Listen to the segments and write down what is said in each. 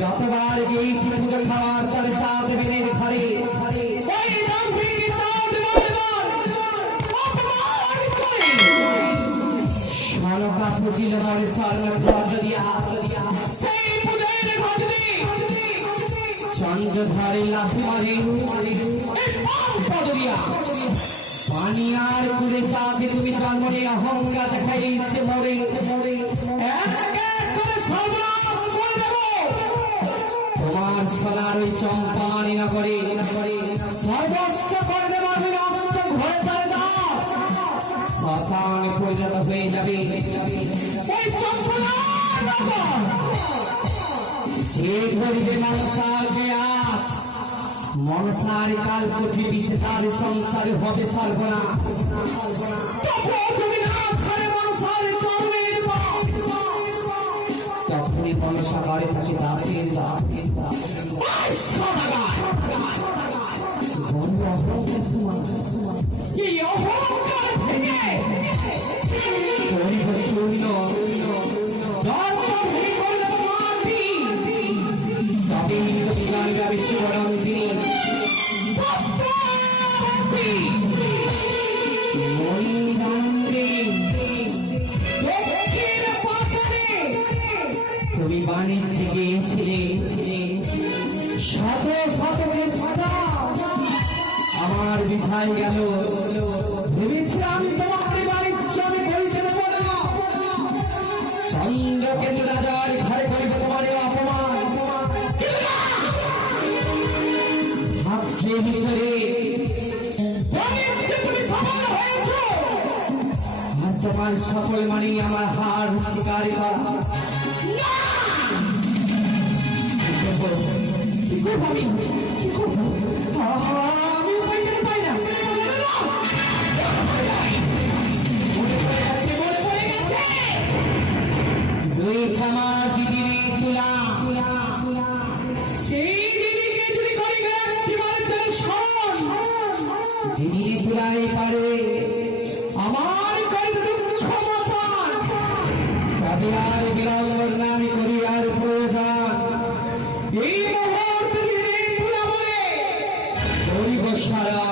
যতবার গিয়েছি পুজো খাওয়ার তার চাঁদ বেনের ঘরে সনকা পুজিল মরে চন্দ্র ধরে লাথি মারে পানি আর কুলে চাঁদে তুমি জন্ম নিয়ে অহংকার দেখাইছে মরে তোমার সোনার ওই চম্পানি না করে সর্বস্ব করে দেব আমি নষ্ট ঘরে তার দাও শ্মশান পরিণত হয়ে যাবে ওই যে ধরিবে মনসার আস মনসার কাল কোঠি বিষে তার সংসার হবে সর্বনাশ তুমি না খালে মনসার চরণের তখনই মনসা ঘরে থাকে দাসের তুমি বাণিজ্যে গিয়েছিলে শত শত চেষ্টা আমার বিধায় গেল ভেবেছিলাম তোমার বাণিজ্য আমি করিতে দেব না চন্দ্রকেতু রাজার ঘরে করিব তোমার অপমান ভাগ্যে বিচরে তুমি সফল হয়েছ আর তোমার সকল মানি আমার হার শিকারি করা আমার দিদির তুলা সেই দিদিকে যদি করিবে স্মরণ দিদির তুলাই পারে আমার ক্ষমতা তবে আর বিলম্ব না আমি করি আর প্রয়োজন এই মুহূর্তে দিদির তুলা বলে করিব সারা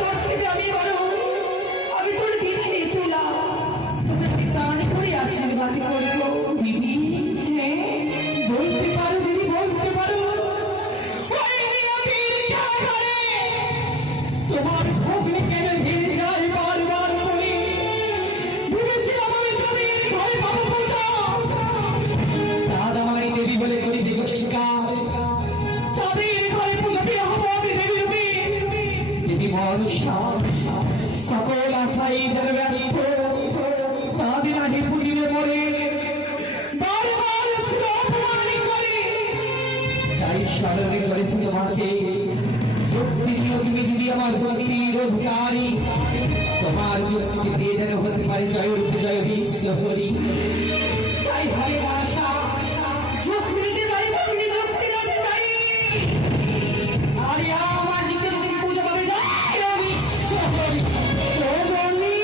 তোর থেকে আমি বড়, আমি তোর দিদি তুলা, তোকে আমি প্রাণ করে আশীর্বাদ করব। দিদি হ্যাঁ, বলতে পারো দিদি, বলতে পারো ওই মেয়ে বীর খেলা করে। তোমার ভগ্নি কেন ভেঙে যায় বারবার করে? ভেবেছিলাম আমি তোদের ঘরে পাবো পূজা, চাঁদ আমায় দেবী বলে করি বিগোষ্ঠিকার। তাদের ঘরে পুজো পেয়ে হবো আমি দেবী রূপে। দেবী মনসা সকল আশাই যেন ব্যর্থ, চাঁদ নাহি পুজিলে মরে, বারবার শ্রমমান করে তাই স্মরণে করেছি তোমাকে। যুক্তি দিও তুমি দিদি, আমার যুক্তির অধিকারী। তোমার যুক্তি দিয়ে যেন হতে পারে জয় রূপে জয় বিশ্ব হরি। তাই হরে ভাষা যুক্তি দিতে পারি, ভক্তি যুক্তি দিতে পারি। আর আমার জিতে যদি পুজো পাবে জয় বিশ্ব হরি। ও বলি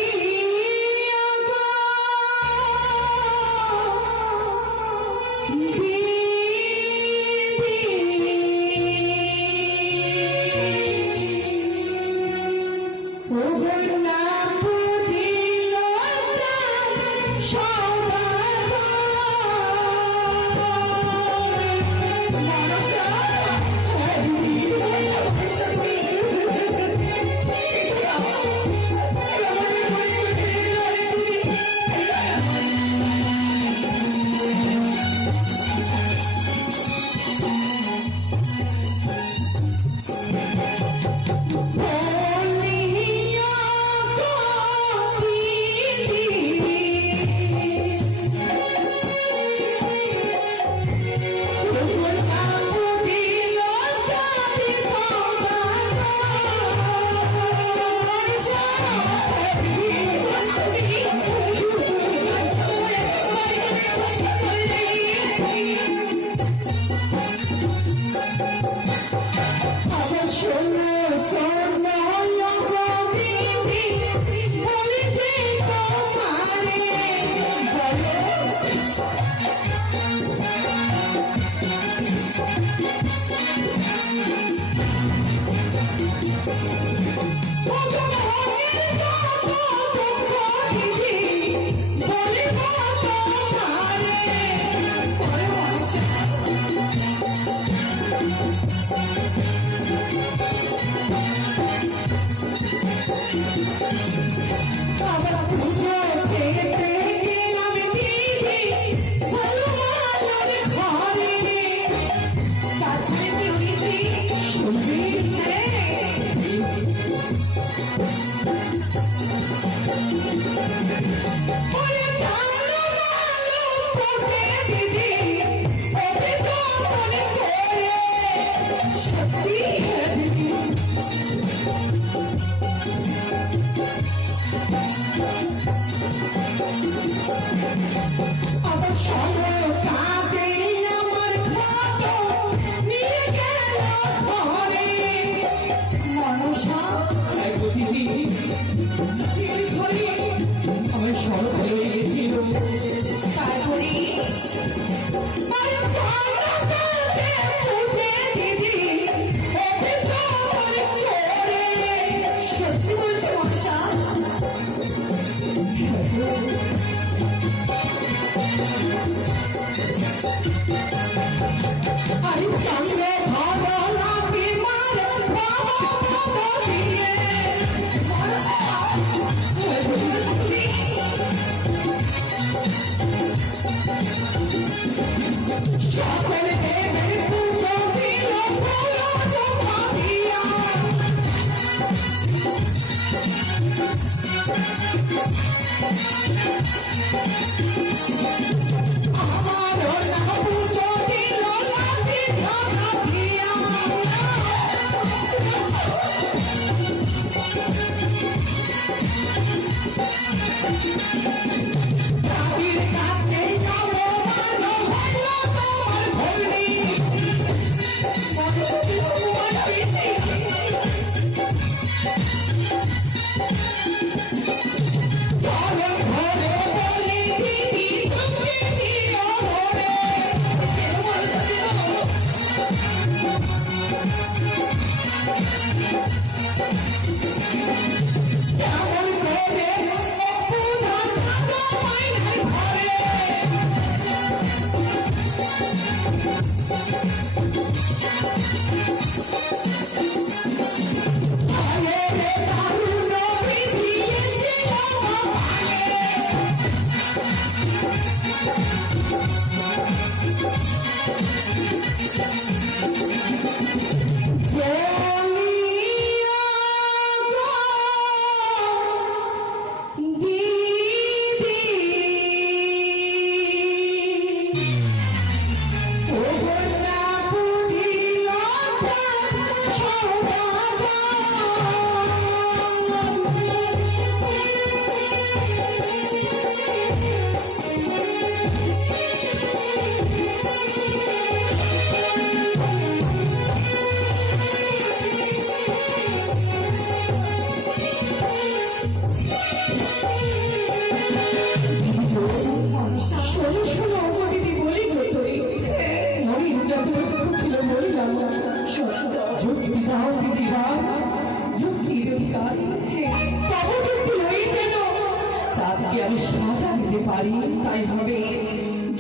আমি সাজা দিতে পারি। তাই হবে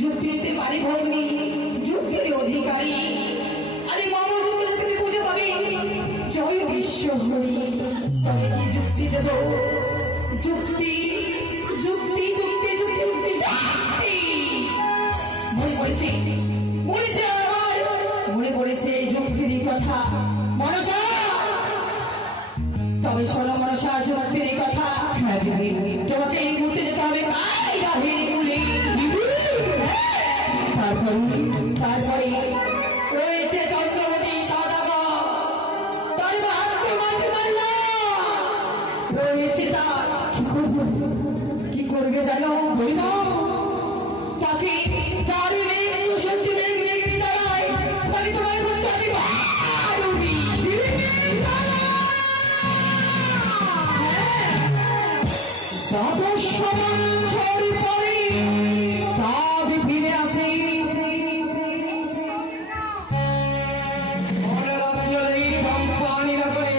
যুক্তি দিতে পারি ভগ্নী, যুক্তির অধিকারী। আরে মামা যুক্তি তুমি বুঝে পাবি জয় বিশ্ব হরি। তবে কি যুক্তি দেব? যুক্তি যুক্তি যুক্তি যুক্তি যুক্তি যুক্তি। মনে পড়েছে, মনেছে আমার, মনে পড়েছে এই যুক্তির কথা। মনসা, তবে শোনো মনসা, যুক্তির কথা। হ্যাঁ দিদি, তোমাকে এই মুহূর্তে যেতে হবে কাই গাভীর কুলে। তারপরে রয়েছে চন্দ্রবতী সদাগর, তার বাহাত্ত মাঝে মাল্লা রয়েছে। তার কি করবে জানো? বলিল তাকে তার মৃত্যু সত্যি মেঘ মেঘে দাঁড়ায়। তাকে তোমার করতে হবে বারুণী। দ্বাদশ বছর পরে চাঁদ ফিরে আসে। মনোরঞ্জনে চম্পানি নগরে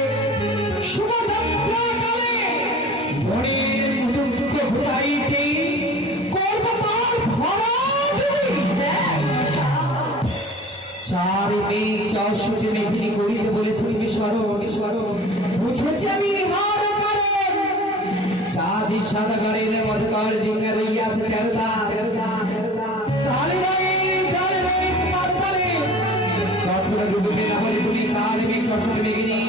শুভযাত্রাকালে মনের দুঃখ ঘুচাইতে করব তার ভরা। 4 মে 64 মেঘিনী করিতে বলেছিল স্মরণ, বুঝেছি আমি ইহার কারণ। চাঁদি সাদাগারের মধুকর ডিঙে রইয়াছে তেরোটা। কালে নাই জালে নাই পাতালে, কখনো ডুববে না বলে তুমি 4 মে 64 মেঘিনী।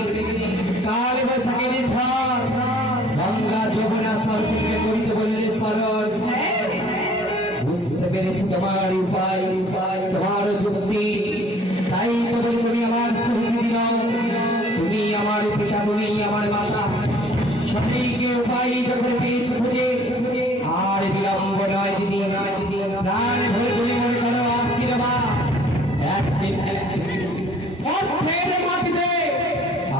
কালে বৈশাখের ঝড় গঙ্গা যমুনা সরস্বতীকে করিতে বললে স্মরণ। বুঝতে পেরেছি তোমার উপায়, তোমার যুক্তি। তাই তো বলি তুমি আমার শহীদ দিলাম। তুমি আমার পিতা, তুমি আমার মাতা। সবাইকে উপায় যখন পেয়েছে খুঁজে, আর বিলম্ব নয় দিদি। প্রাণ ভরে তুমি মনে করো আশীর্বাদ। একদিন অর্থের মাটিতে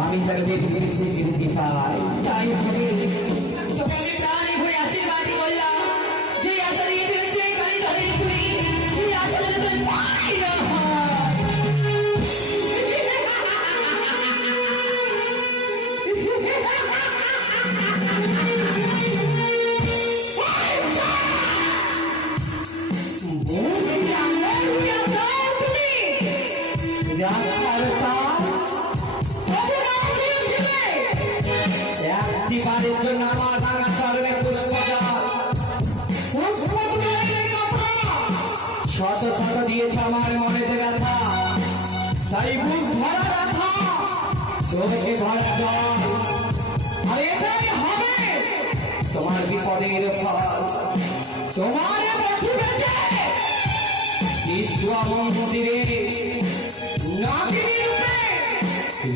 আমি যেন দেবীর স্বীকৃতি পাই। তাই হবে তোমাকে প্রাণে ভরে আশীর্বাদ করলাম। যে আশা নিয়ে ফেলেছে কালী ধরে তুমি, সেই আশা যেন তুমি পাই না হয়। একটিবারের জন্য আমার ভাঙা চরণে পুষ্প দাও। শত শত দিয়েছ আমার মনেতে ব্যথা, তাই বুক ভরা ব্যথা, চোখে ভরা জল। আর এটাই হবে তোমার বিপদের ফল। তোমার শিশু মন্দিরে নাগিনী রূপে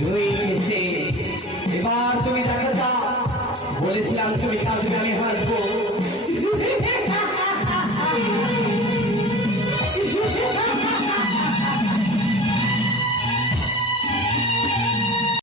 রয়েছে সে। এবার তুমি দেখো তা, বলেছিলাম তুমি কাল